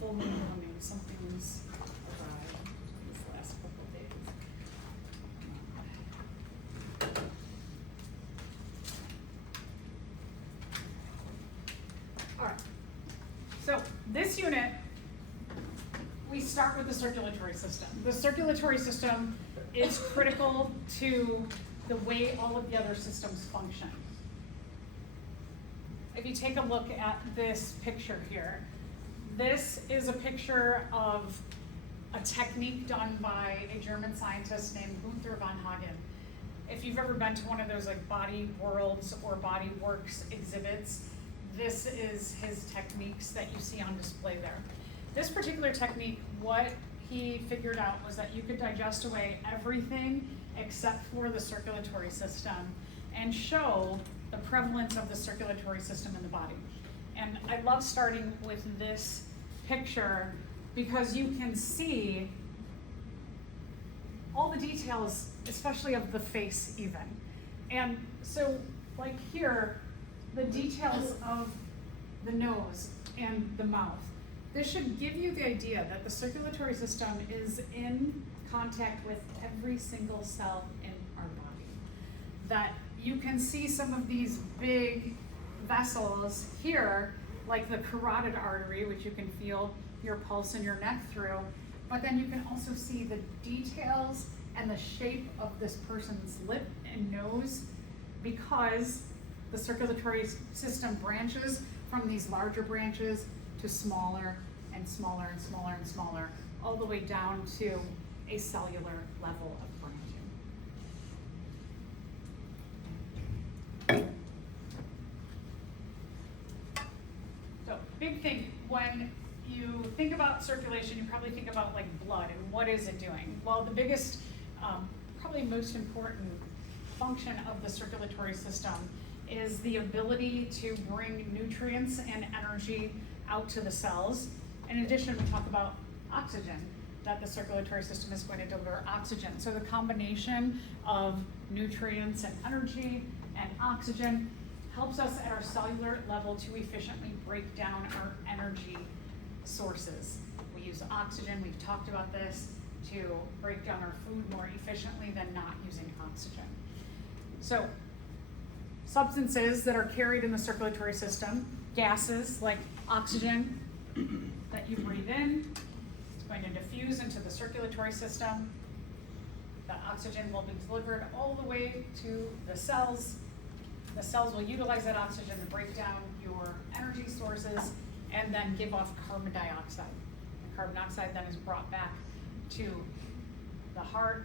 full moon coming. Something's arrived these last couple of days. All right. So this unit, we start with the circulatory system. The circulatory system is critical to the way all of the other systems function. If you take a look at this picture here, this is a picture of a technique done by a German scientist named Gunther von Hagen. If you've ever been to one of those like Body Worlds or Body Works exhibits, this is his techniques that you see on display there. This particular technique, what he figured out was that you could digest away everything except for the circulatory system and show the prevalence of the circulatory system in the body. And I love starting with this picture because you can see all the details, especially of the face even. And so like here, the details of the nose and the mouth. This should give you the idea that the circulatory system is in contact with every single cell in our body. That you can see some of these big vessels here, like the carotid artery, which you can feel your pulse in your neck through, but then you can also see the details and the shape of this person's lip and nose because the circulatory system branches from these larger branches to smaller and smaller and smaller and smaller, all the way down to a cellular level of branching. So, big thing, when you think about circulation, you probably think about like blood and what is it doing? Well, the biggest, probably most important function of the circulatory system is the ability to bring nutrients and energy out to the cells. In addition, we talk about oxygen, that the circulatory system is going to deliver oxygen. So the combination of nutrients and energy and oxygen helps us at our cellular level to efficiently break down our energy sources. We use oxygen, we've talked about this, to break down our food more efficiently than not using oxygen. So, substances that are carried in the circulatory system, gases like oxygen that you breathe in, it's going to diffuse into the circulatory system. That oxygen will be delivered all the way to the cells. The cells will utilize that oxygen to break down your energy sources and then give off carbon dioxide. The carbon dioxide then is brought back to the heart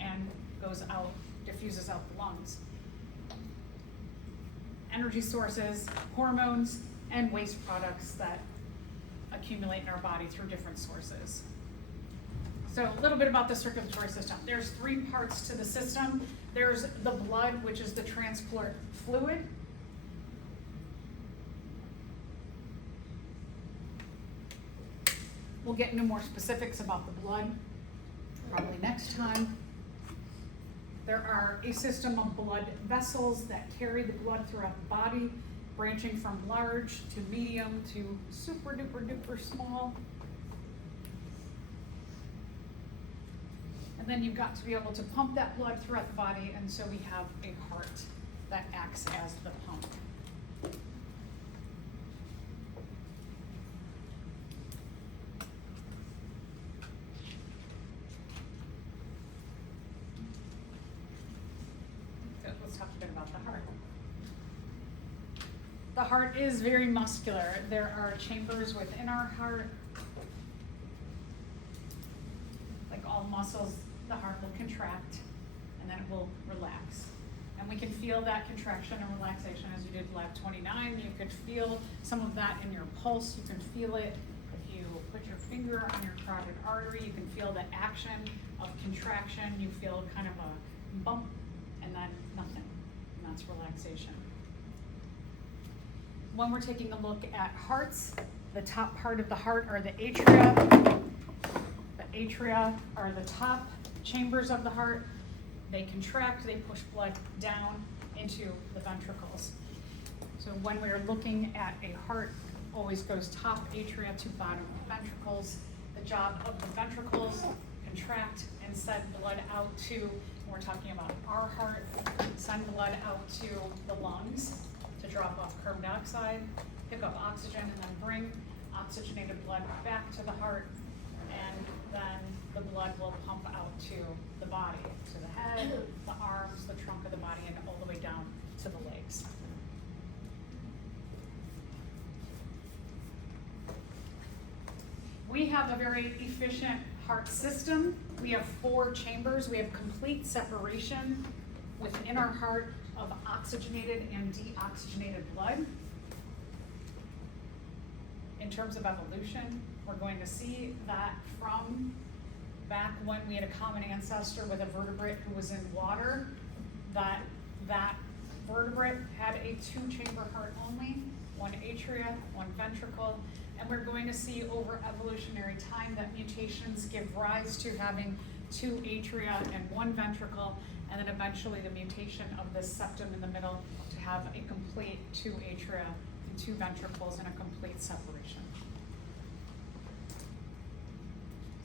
and goes out, diffuses out the lungs. Energy sources, hormones, and waste products that accumulate in our body through different sources. So a little bit about the circulatory system. There's three parts to the system. There's the blood, which is the transport fluid. We'll get into more specifics about the blood probably next time. There are a system of blood vessels that carry the blood throughout the body, branching from large to medium to super duper duper small. And then you've got to be able to pump that blood throughout the body, and so we have a heart that acts as the pump. The heart is very muscular. There are chambers within our heart. Like all muscles, the heart will contract and then it will relax. And we can feel that contraction and relaxation as you did lab 29. You could feel some of that in your pulse. You can feel it if you put your finger on your carotid artery. You can feel the action of contraction. You feel kind of a bump and then nothing. And that's relaxation. When we're taking a look at hearts, the top part of the heart are the atria. The atria are the top chambers of the heart. They contract, they push blood down into the ventricles. So when we're looking at a heart always goes top atria to bottom ventricles. The job of the ventricles, contract and send blood out to, when we're talking about our heart, send blood out to the lungs to drop off carbon dioxide, pick up oxygen, and then bring oxygenated blood back to the heart, and then the blood will pump out to the body, to the head, the arms, the trunk of the body, and all the way down to the legs. We have a very efficient heart system. We have 4 chambers. We have complete separation within our heart of oxygenated and deoxygenated blood. In terms of evolution, we're going to see that from back when we had a common ancestor with a vertebrate who was in water, that vertebrate had a 2-chamber heart only, 1 atria, 1 ventricle, and we're going to see over evolutionary time that mutations give rise to having 2 atria and 1 ventricle, and then eventually the mutation of the septum in the middle to have a complete 2 atria and 2 ventricles and a complete separation.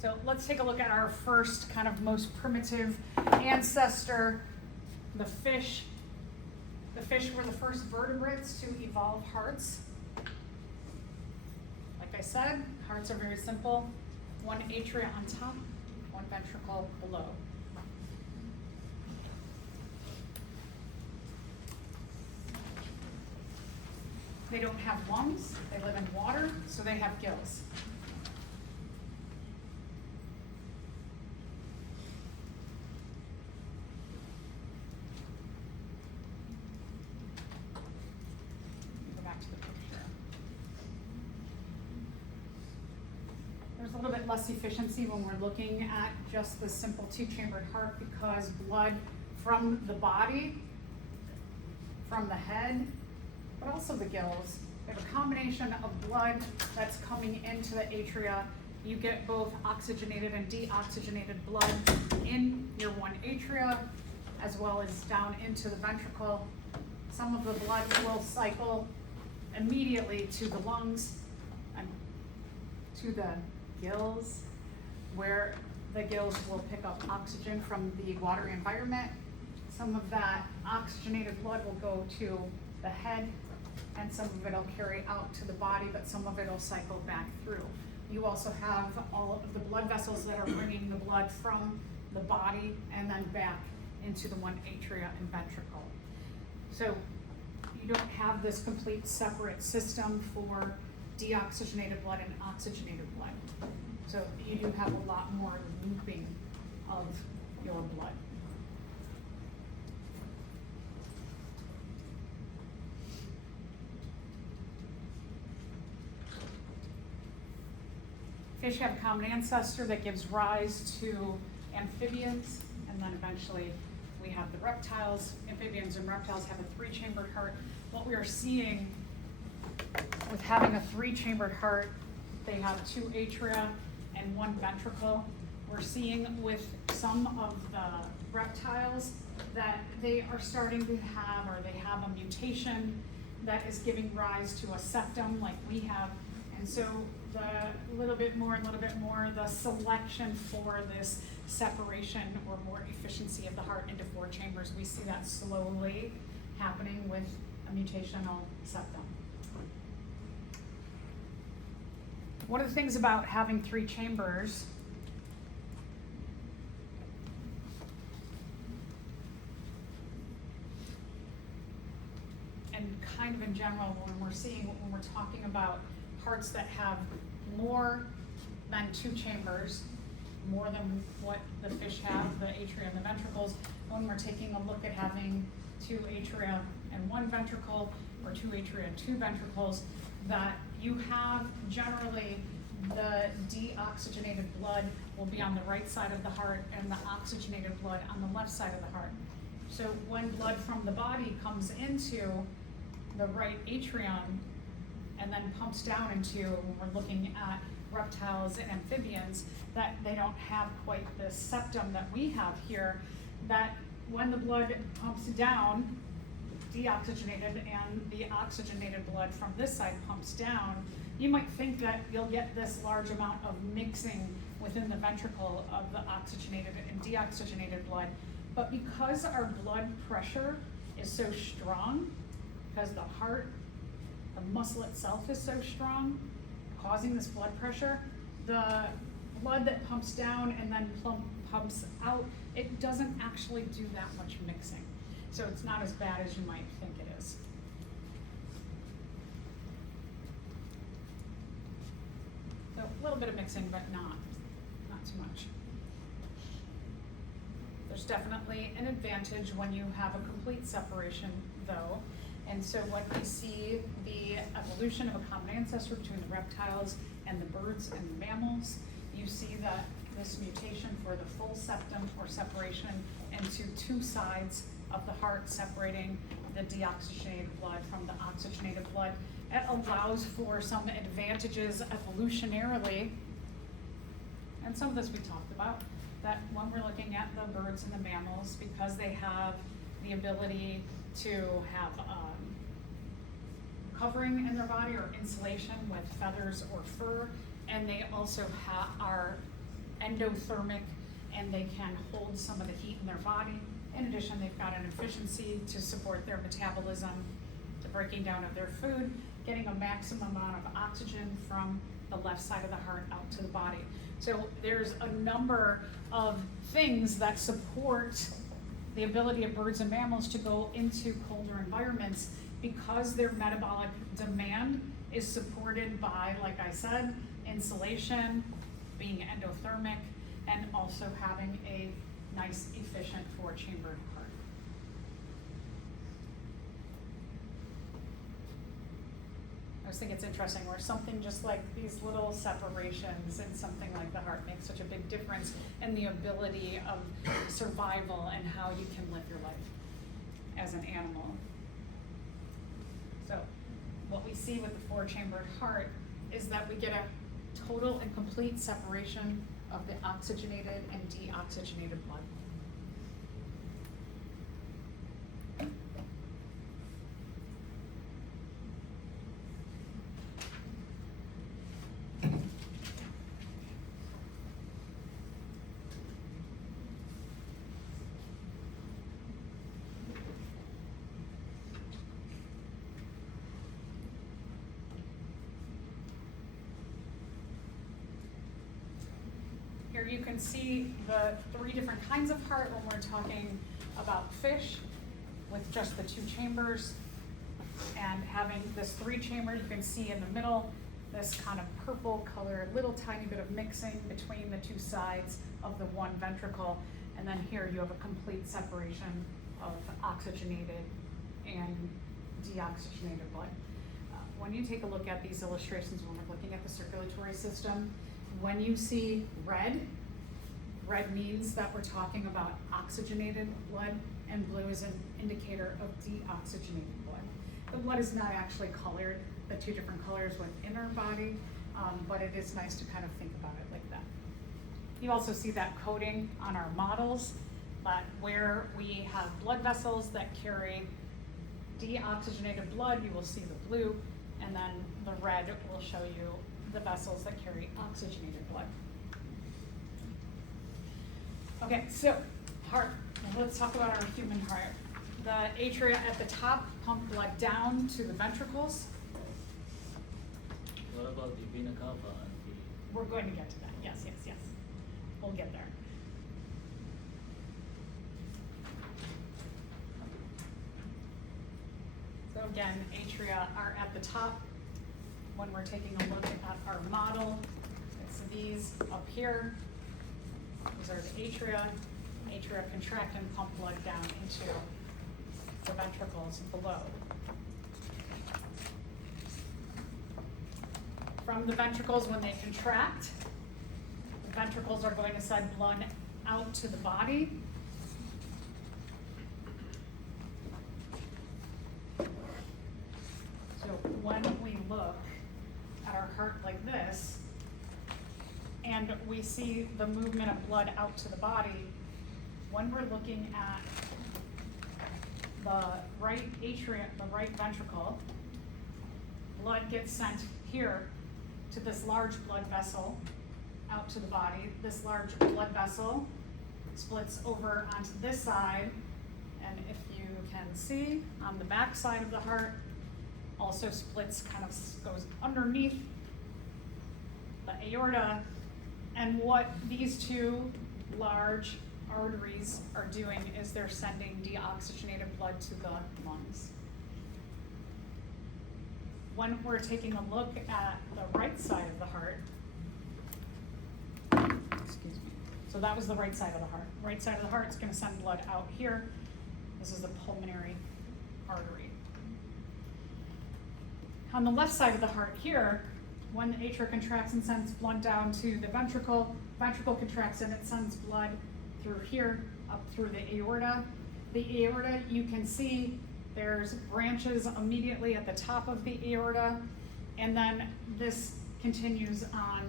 So let's take a look at our first kind of most primitive ancestor, the fish. The fish were the first vertebrates to evolve hearts. Like I said, hearts are very simple. 1 atria on top, 1 ventricle below. They don't have lungs, they live in water, so they have gills. There's a little bit less efficiency when we're looking at just the simple 2-chambered heart because blood from the body, from the head, but also the gills, we have a combination of blood that's coming into the atria. You get both oxygenated and deoxygenated blood in your 1 atria, as well as down into the ventricle. Some of the blood will cycle immediately to the lungs and to the gills, where the gills will pick up oxygen from the water environment. Some of that oxygenated blood will go to the head, and some of it will carry out to the body, but some of it will cycle back through. You also have all of the blood vessels that are bringing the blood from the body and then back into the 1 atria and ventricle. So you don't have this complete separate system for deoxygenated blood and oxygenated blood. So you do have a lot more looping of your blood. Fish have a common ancestor that gives rise to amphibians, and then eventually we have the reptiles. Amphibians and reptiles have a 3-chambered heart. What we are seeing with having a 3-chambered heart, they have 2 atria and 1 ventricle. We're seeing with some of the reptiles that they are starting to have, or they have a mutation that is giving rise to a septum like we have. And so the little bit more, the selection for this separation or more efficiency of the heart into 4 chambers, we see that slowly happening with a mutational septum. One of the things about having 3 chambers and kind of in general when we're talking about hearts that have more than 2 chambers, more than what the fish have, the atria and the ventricles, when we're taking a look at having 2 atria and 1 ventricle, or 2 atria and 2 ventricles, that you have generally the deoxygenated blood will be on the right side of the heart and the oxygenated blood on the left side of the heart. So when blood from the body comes into the right atrium and then pumps down into, when we're looking at reptiles and amphibians, that they don't have quite the septum that we have here, that when the blood pumps down deoxygenated and the oxygenated blood from this side pumps down, you might think that you'll get this large amount of mixing within the ventricle of the oxygenated and deoxygenated blood. But because our blood pressure is so strong, because the heart, the muscle itself is so strong, causing this blood pressure, the blood that pumps down and then pumps out, it doesn't actually do that much mixing. So it's not as bad as you might think it is. So a little bit of mixing, but not too much. There's definitely an advantage when you have a complete separation though. And so when we see the evolution of a common ancestor between the reptiles and the birds and the mammals, you see that this mutation for the full septum or separation into two sides of the heart separating the deoxygenated blood from the oxygenated blood, it allows for some advantages evolutionarily. And some of this we talked about, that when we're looking at the birds and the mammals, because they have the ability to have covering in their body or insulation with feathers or fur, and they also are endothermic and they can hold some of the heat in their body. In addition, they've got an efficiency to support their metabolism, the breaking down of their food, getting a maximum amount of oxygen from the left side of the heart out to the body. So there's a number of things that support the ability of birds and mammals to go into colder environments because their metabolic demand is supported by, like I said, insulation, being endothermic, and also having a nice, efficient four-chambered heart. I just think it's interesting where something just like these little separations in something like the heart makes such a big difference in the ability of survival and how you can live your life as an animal. So what we see with the four-chambered heart is that we get a total and complete separation of the oxygenated and deoxygenated blood. Here you can see the three different kinds of heart when we're talking about fish with just the two chambers and having this three chamber. You can see in the middle this kind of purple color, little tiny bit of mixing between the two sides of the one ventricle, and then here you have a complete separation of oxygenated and deoxygenated blood. When you take a look at these illustrations, when we're looking at the circulatory system, when you see red means that we're talking about oxygenated blood, and blue is an indicator of deoxygenated blood. The blood is not actually colored, the two different colors within our body, but it is nice to kind of think about it like that. You also see that coding on our models, but where we have blood vessels that carry deoxygenated blood, you will see the blue, and then the red will show you the vessels that carry oxygenated blood. Okay, so heart. Let's talk about our human heart. The atria at the top pump blood down to the ventricles. What about the vena cava and the... We're going to get to that. Yes. We'll get there. So again, atria are at the top. When we're taking a look at our model, it's these up here. These are the atria. Atria contract and pump blood down into the ventricles below. From the ventricles, when they contract, the ventricles are going to send blood out to the body. So when we look at our heart like this, and we see the movement of blood out to the body, when we're looking at the right atrium, the right ventricle, blood gets sent here to this large blood vessel out to the body. This large blood vessel splits over onto this side, and if you can see on the back side of the heart, also splits, kind of goes underneath the aorta. And what these two large arteries are doing is they're sending deoxygenated blood to the lungs. When we're taking a look at the right side of the heart, excuse me, so that was the right side of the heart. Right side of the heart is going to send blood out here. This is the pulmonary artery. On the left side of the heart here, when the atria contracts and sends blood down to the ventricle, ventricle contracts and it sends blood through here, up through the aorta. The aorta, you can see there's branches immediately at the top of the aorta, and then this continues on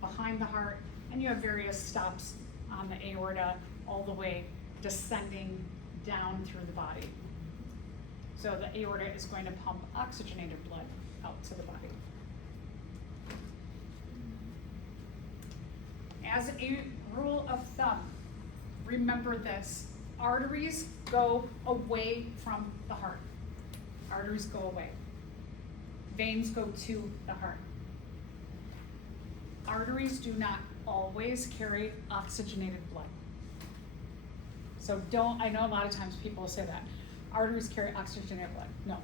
behind the heart, and you have various stops on the aorta all the way descending down through the body. So the aorta is going to pump oxygenated blood out to the body. As a rule of thumb, remember this: arteries go away from the heart. Arteries go away. Veins go to the heart. Arteries do not always carry oxygenated blood. So I know a lot of times people say that. Arteries carry oxygenated blood. No,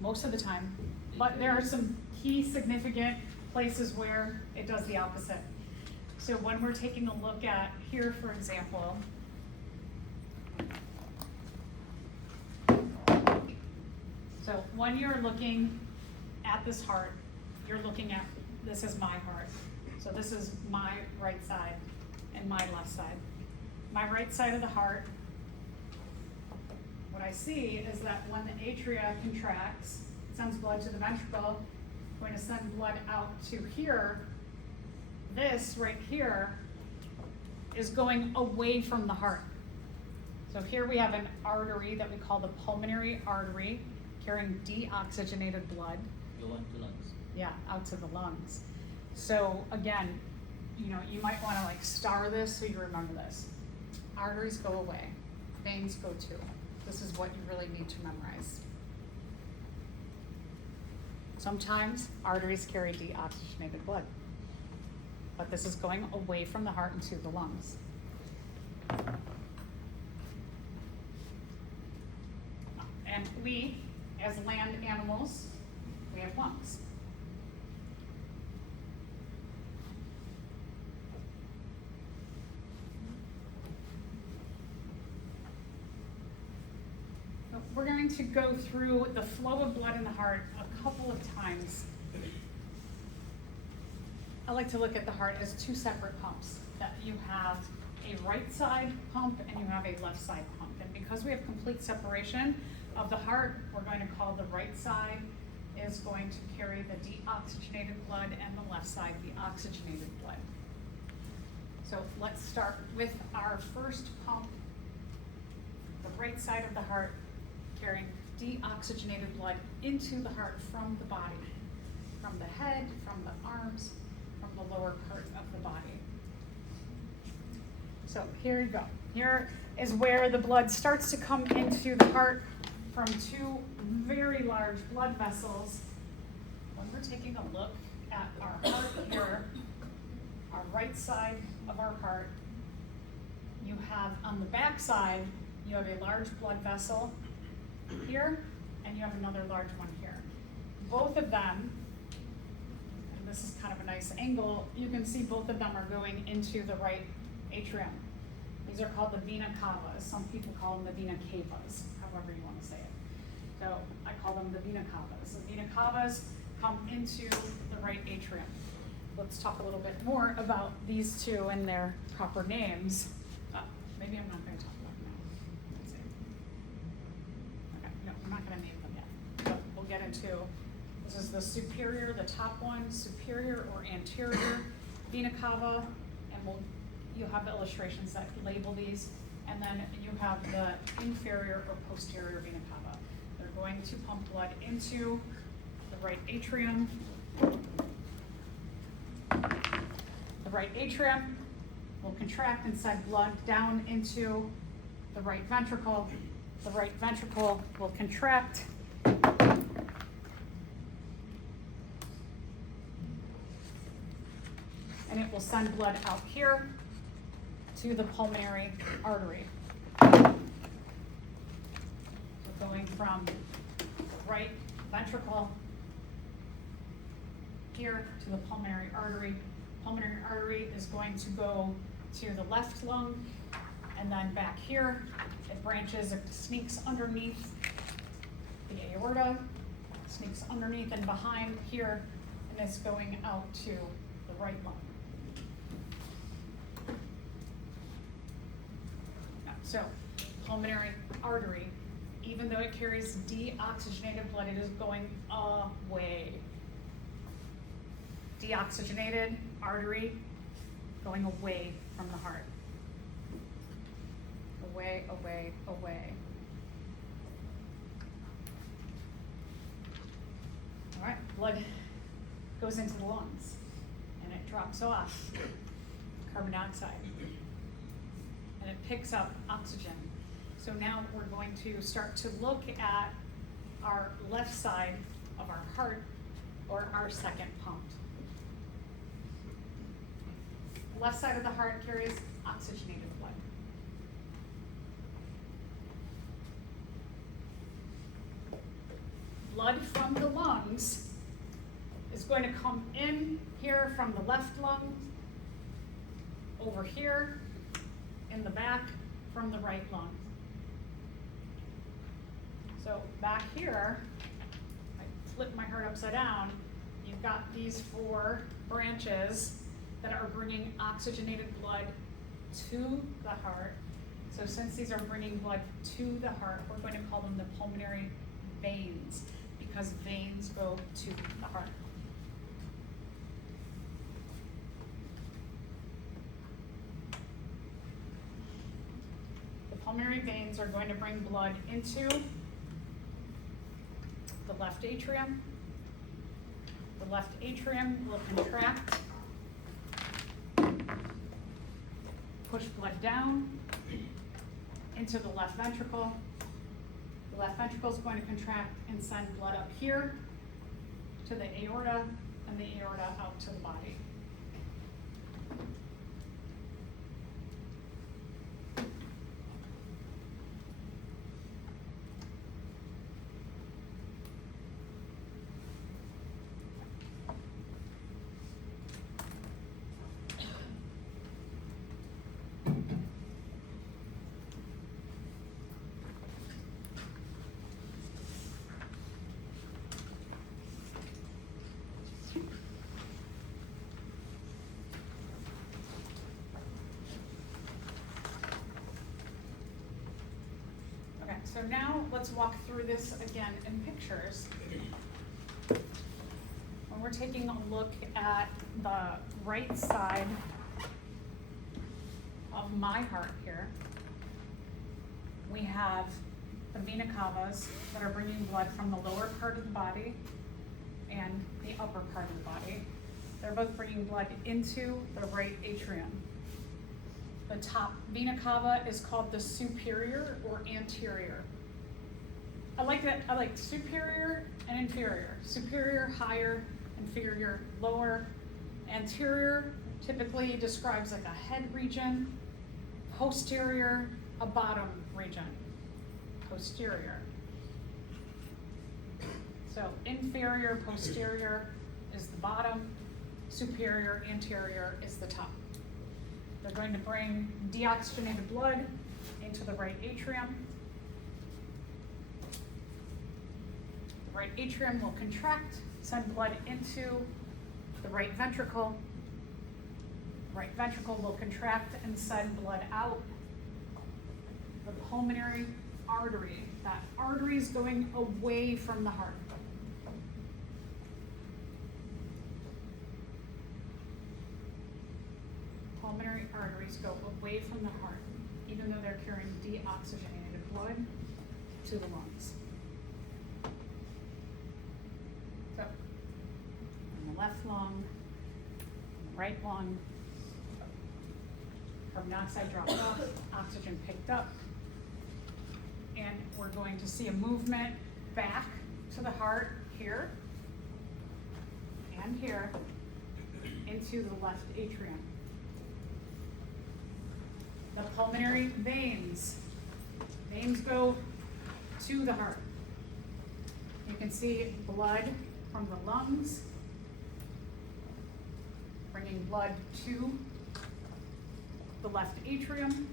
most of the time. But there are some key significant places where it does the opposite. So when we're taking a look at here, for example, so when you're looking at this heart, you're looking at, this is my heart. So this is my right side and my left side. My right side of the heart, what I see is that when the atria contracts, it sends blood to the ventricle, going to send blood out to here. This right here is going away from the heart. So here we have an artery that we call the pulmonary artery, carrying deoxygenated blood. Going to lungs. Yeah, out to the lungs. So again, you might want to like star this so you remember this. Arteries go away, veins go too. This is what you really need to memorize. Sometimes arteries carry deoxygenated blood, but this is going away from the heart into the lungs. And we, as land animals, we have lungs. We're going to go through the flow of blood in the heart a couple of times. I like to look at the heart as two separate pumps, that you have a right side pump and you have a left side pump. And because we have complete separation of the heart, we're going to call the right side is going to carry the deoxygenated blood and the left side the oxygenated blood. So let's start with our first pump, the right side of the heart, carrying deoxygenated blood into the heart from the body, from the head, from the arms, from the lower part of the body. So here you go. Here is where the blood starts to come into the heart from two very large blood vessels. When we're taking a look at our heart here, our right side of our heart, you have on the back side, you have a large blood vessel here, and you have another large one here. Both of them, and this is kind of a nice angle, you can see both of them are going into the right atrium. These are called the vena cavas. Some people call them the vena cavas, however you want to say it. So I call them the vena cavas. The vena cavas come into the right atrium. Let's talk a little bit more about these two and their proper names. Maybe I'm not going to talk about them now. Let's see. Okay, no, I'm not going to name them yet. But we'll get into, this is the superior, the top one, superior or anterior vena cava, and you'll have illustrations that label these. and then you have the inferior or posterior vena cava. They're going to pump blood into the right atrium. The right atrium will contract and send blood down into the right ventricle. The right ventricle will contract and it will send blood out here to the pulmonary artery. So going from the right ventricle here to the pulmonary artery. Pulmonary artery is going to go to the left lung, and then back here, it branches, it sneaks underneath the aorta, sneaks underneath and behind here, and it's going out to the right lung. So, pulmonary artery, even though it carries deoxygenated blood, it is going away. Deoxygenated artery going away from the heart. Away, away, away. All right, blood goes into the lungs and it drops off carbon dioxide and it picks up oxygen. So now we're going to start to look at our left side of our heart, or our second pump. The left side of the heart carries oxygenated blood. Blood from the lungs is going to come in here from the left lung, over here in the back from the right lung. So back here, I flip my heart upside down, you've got these 4 branches that are bringing oxygenated blood to the heart. So since these are bringing blood to the heart, we're going to call them the pulmonary veins, because veins go to the heart. The pulmonary veins are going to bring blood into the left atrium. The left atrium will contract, push blood down into the left ventricle. The left ventricle is going to contract and send blood up here to the aorta, and the aorta out to the body. So now let's walk through this again in pictures. When we're taking a look at the right side of my heart here, we have the vena cavas that are bringing blood from the lower part of the body and the upper part of the body. They're both bringing blood into the right atrium. The top vena cava is called the superior or anterior. I like superior and inferior. Superior, higher, inferior, lower. Anterior typically describes like a head region. Posterior, a bottom region. Posterior. So inferior, posterior is the bottom. Superior, anterior is the top. They're going to bring deoxygenated blood into the right atrium. The right atrium will contract, send blood into the right ventricle. The right ventricle will contract and send blood out. The pulmonary artery, that artery is going away from the heart. Pulmonary arteries go away from the heart. even though they're carrying deoxygenated blood to the lungs. So, in the left lung, in the right lung, carbon dioxide dropped off, oxygen picked up, and we're going to see a movement back to the heart here and here into the left atrium. The pulmonary veins go to the heart. You can see blood from the lungs, bringing blood to the left atrium.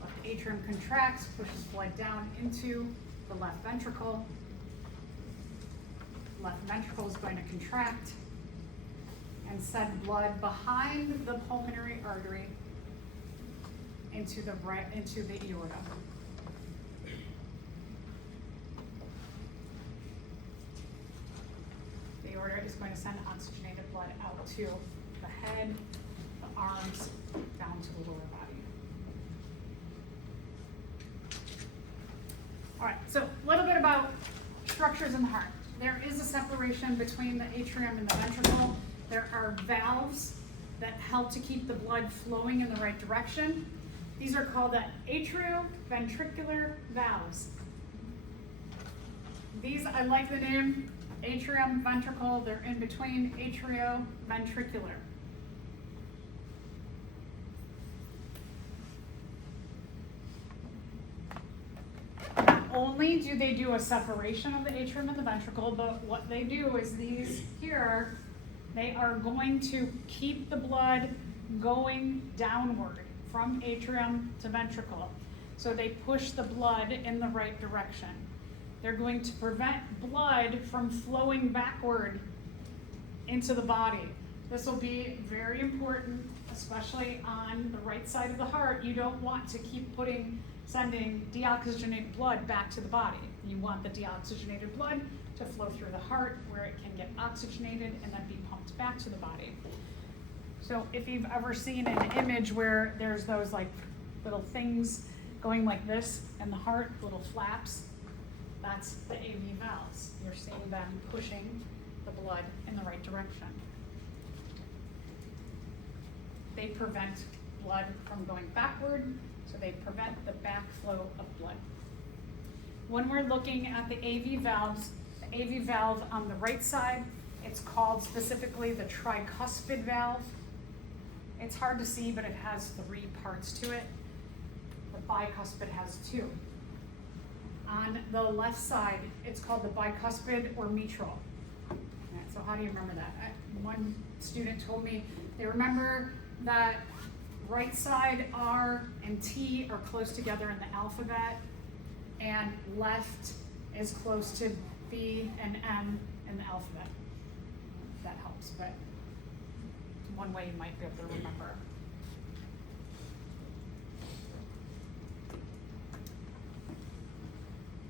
Left atrium contracts, pushes blood down into the left ventricle. Left ventricle is going to contract and send blood behind the pulmonary artery into the aorta. The aorta is going to send oxygenated blood out to the head, the arms, down to the lower body. All right, so a little bit about structures in the heart. There is a separation between the atrium and the ventricle. There are valves that help to keep the blood flowing in the right direction. These are called the atrioventricular valves. These, I like the name, atrium, ventricle, they're in between, atrioventricular. Not only do they do a separation of the atrium and the ventricle, but what they do is these here, they are going to keep the blood going downward from atrium to ventricle. So they push the blood in the right direction. They're going to prevent blood from flowing backward into the body. This will be very important, especially on the right side of the heart. You don't want to keep sending deoxygenated blood back to the body. You want the deoxygenated blood to flow through the heart where it can get oxygenated and then be pumped back to the body. So if you've ever seen an image where there's those like little things going like this in the heart, little flaps, that's the AV valves. You're seeing them pushing the blood in the right direction. They prevent blood from going backward, so they prevent the backflow of blood. When we're looking at the AV valves, the AV valve on the right side, it's called specifically the tricuspid valve. It's hard to see, but it has 3 parts to it. The bicuspid has 2. On the left side, it's called the bicuspid or mitral. So how do you remember that? One student told me they remember that right side R and T are close together in the alphabet, and left is close to B and M in the alphabet. That helps, but one way you might be able to remember.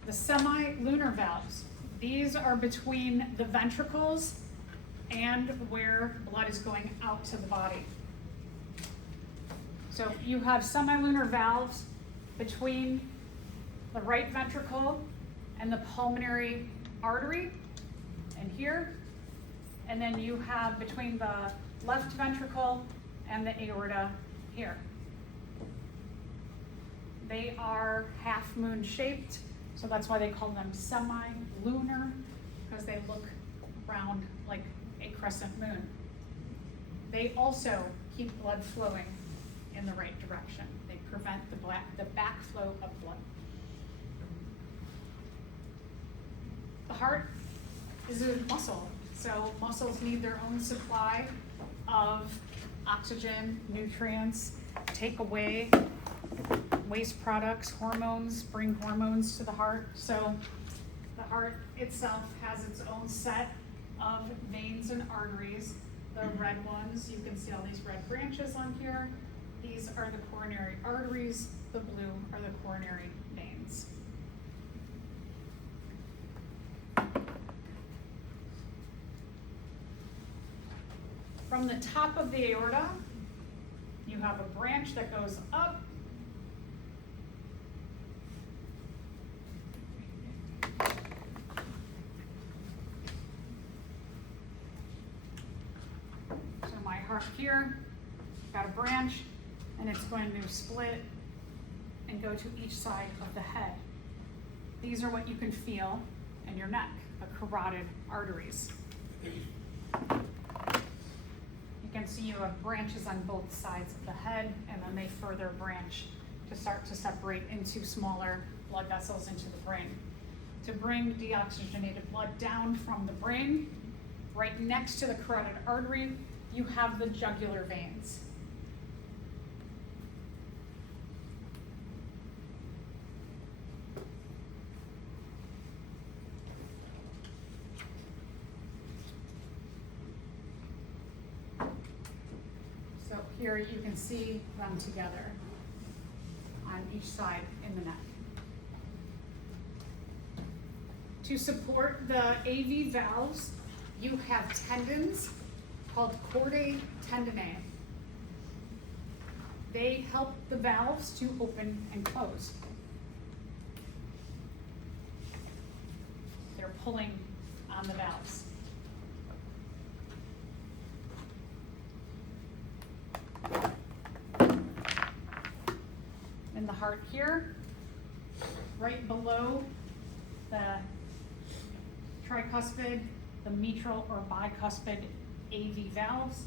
The semi-lunar valves. These are between the ventricles and where blood is going out to the body. So you have semi-lunar valves between the right ventricle and the pulmonary artery, and here, and then you have between the left ventricle and the aorta here. They are half moon shaped, so that's why they call them semi-lunar, because they look round like a crescent moon. They also keep blood flowing in the right direction. They prevent the backflow of blood. The heart is a muscle, so muscles need their own supply of oxygen, nutrients, take away waste products, hormones, bring hormones to the heart. So the heart itself has its own set of veins and arteries. The red ones, you can see all these red branches on here. These are the coronary arteries. The blue are the coronary veins. From the top of the aorta, you have a branch that goes up. So my heart here, got a branch, and it's going to split and go to each side of the head. These are what you can feel in your neck, the carotid arteries. You can see you have branches on both sides of the head, and then they further branch to start to separate into smaller blood vessels into the brain. To bring deoxygenated blood down from the brain, right next to the carotid artery, you have the jugular veins. So here you can see them together on each side in the neck. To support the AV valves, you have tendons called chordae tendineae. They help the valves to open and close. They're pulling on the valves. In the heart here, right below the tricuspid, the mitral or bicuspid AV valves,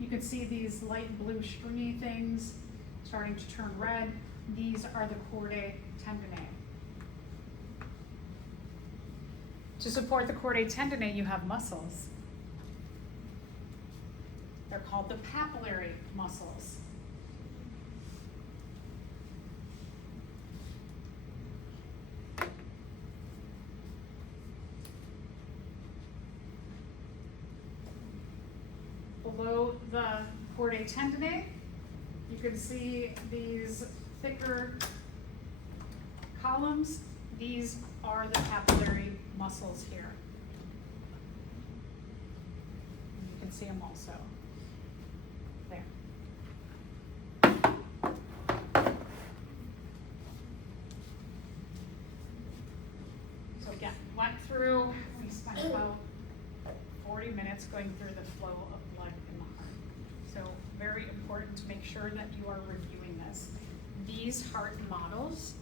you can see these light blue stringy things starting to turn red. These are the chordae tendineae. To support the chordae tendineae, you have muscles. They're called the papillary muscles. Below the chordae tendineae, you can see these thicker columns. These are the papillary muscles here. You can see them also there. So again, we spent about 40 minutes going through the flow of blood in the heart. So very important to make sure that you are reviewing this. These heart models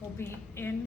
will be in